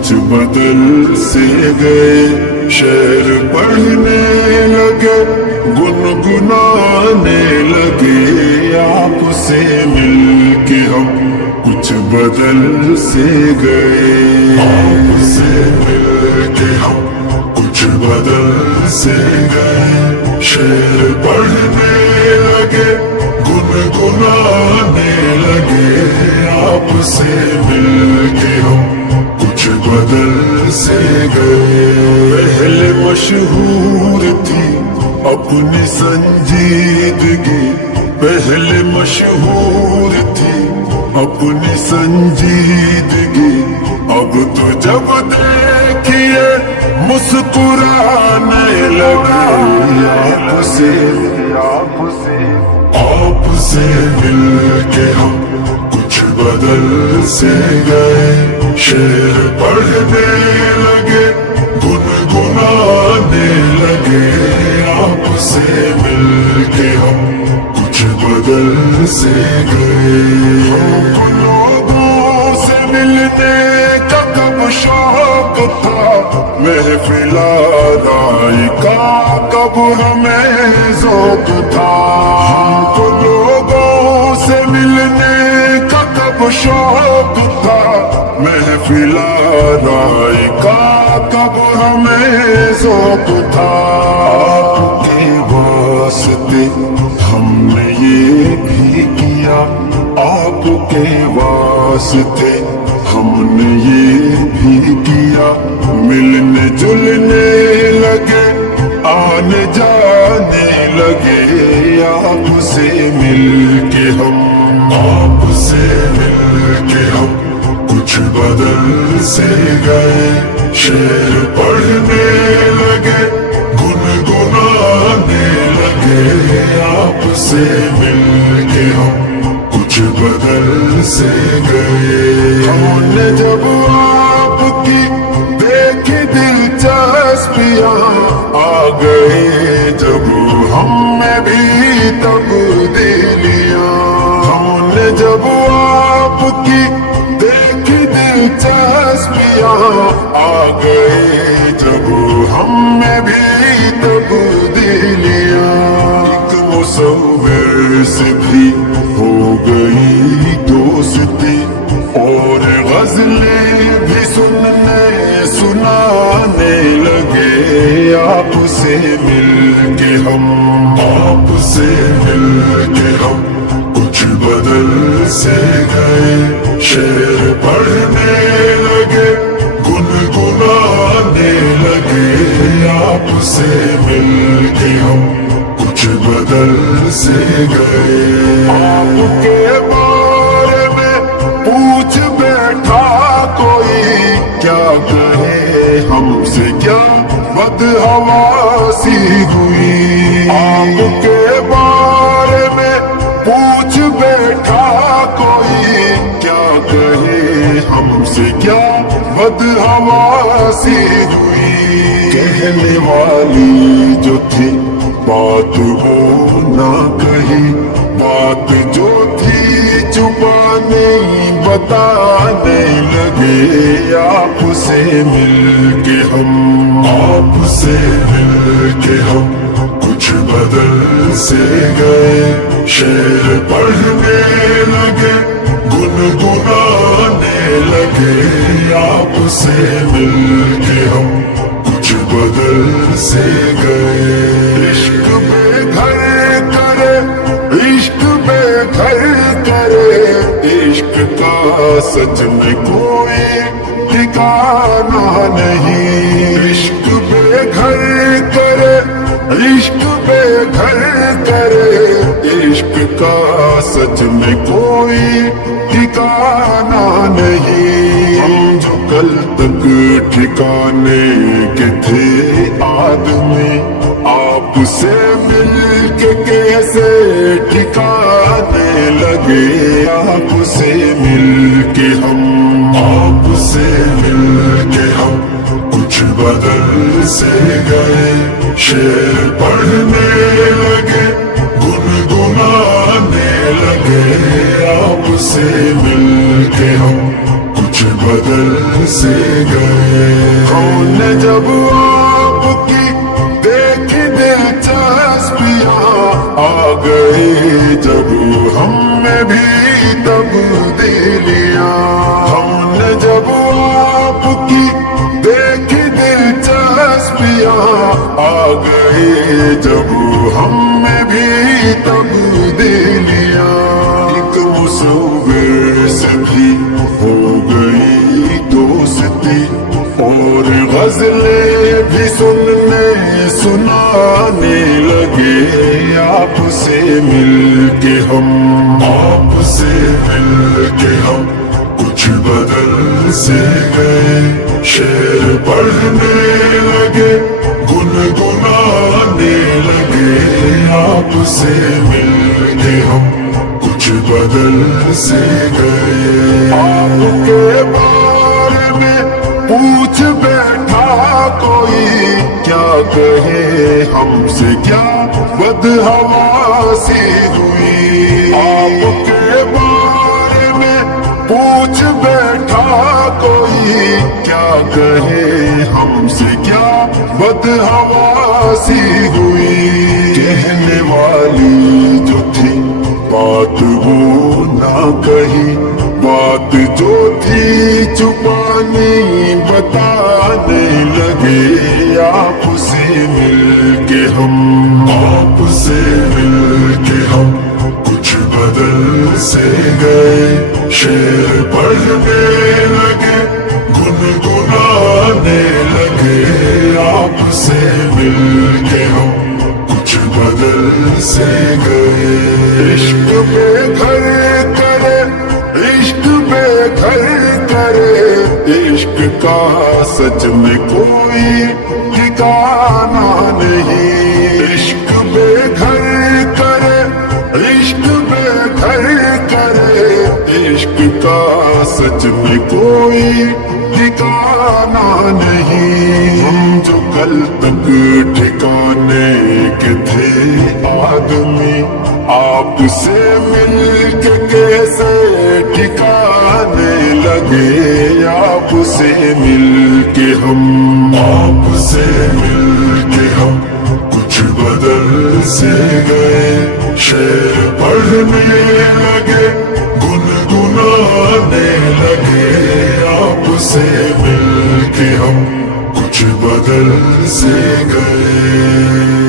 कुछ बदल से गए। शेर पढ़ने लगे, गुनगुनाने लगे, आपसे मिलके हम कुछ बदल से गए। आपसे मिलके हम कुछ बदल से गए। शेर पढ़ने लगे, गुनगुनाने लगे, आपसे मिलके हम कुछ बदल से गए। पहले मशहूर थी अपनी संजीदगी, पहले मशहूर थी अपनी संजीदगी, अब तो जब देखिए मुस्कुराने लगे। आपसे मिलके हम कुछ बदल से गए। शेर पढ़ने लगे, गुनगुनाने लगे, आपसे मिलके हम कुछ बदल से गए। हमको लोगों से मिलने का कब शौक था, महफिल आदाई का कब हमें ज़ौक़ था। हमको लोगों से मिलने का कब शौक था, महफिल आदाई का कब हमें ज़ौक़ था। आपके वास्ते हमने ये भी किया, आपके वास्ते हमने ये भी किया। मिलने जुलने लगे, आने जाने लगे, आपसे मिलके हम, आपसे मिलके हम कुछ बदल से गए। शेर पढ़ने लगे, गुनगुनाने लगे, आपसे मिलके हम कुछ बदल से गए। हमने जब आपकी देखी दिलचस्पियां, आ गए जब हमें भी तब्दीलियां। हमने जब आपकी देखी दिलचस्पियां, आ गए जब हमें भी तब्दीलियां। एक मुसव्विर से भी हो गई दोस्ती, और गज़लें भी सुनाने लगे, आपसे मिलके हम, आपसे मिलके हम कुछ बदल से गए। शेर पढ़ने लगे, गुनगुनाने लगे, आपसे मिलके हम कुछ बदल से गए। आपके बारे में पूछ बैठा कोई, क्या कहे हमसे क्या बदहवासी हुई। आपके बारे में पूछ बैठा कोई, क्या कहे हमसे क्या बदहवासी हुई। कहने वाली जो थी बात वो ना कही, बात जो थी छुपाने बताने लगे, आपसे मिलके हम, आपसे मिलके हम कुछ बदल से गए। शेर पढ़ने लगे, गुनगुनाने लगे, आपसे मिलके हम कुछ बदल से गए। इश्क बेघर करे, इश्क बेघर करे, इश्क का सच में कोई ठिकाना नहीं। इश्क बेघर करे, इश्क बेघर करे, इश्क का सच में कोई ठिकाना नहीं। हम जो कल तक ठिकाने के थे आदमी, आपसे मिलके कैसे ठिकाने लगे। आपसे मिलके हम, आपसे मिलके हम कुछ बदल से गए। शेर पढ़ने लगे, गुनगुनाने लगे, आपसे मिलके हम कुछ बदल से गए। हमने जब आपकी देखी दिलचस्पियां आ गई, जब हम में भी तब्दीलियां। हमने जब आपकी देखी दिलचस्पियां आ गई, जब हम में भी तब्दीलियां। एक मुसव्विर से भी हो गई दोस्ती, और गजलें भी सुनाने लगे। आपसे मिलके हम कुछ बदल से गए। शेर पढ़ने लगे, गुनगुनाने लगे। आपसे मिलके हम कुछ बदल से गए। आपके बारे में पूछ बैठा कोई, क्या कहे हमसे क्या बदहवासी हुई। आपके बारे में पूछ बैठा कोई, क्या कहे हमसे क्या बदहवासी हुई। कहने वाली जो थी बात वो ना कही, बात जो थी छुपानी बताने लगे। आपसे मिलके हम कुछ बदल से गए। शेर पढ़ने लगे, गुनगुनाने लगे। आपसे मिलके हम कुछ बदल से गए। इश्क पे घर करे, इश्क पे घर करे। इश्क का सच में कोई ठिकाना नहीं। इश्क पे घर करे, इश्क पे घर करे। इश्क का सच में कोई ठिकाना नहीं। हम जो कल तक ठिकाने के थे आदमी, आपसे मिलके कैसे ठिकाने लगे। आपसे मिलके हम कुछ बदल से गए। शेर पढ़ने लगे, गुनगुनाने लगे। आपसे मिलके हम कुछ बदल से गए।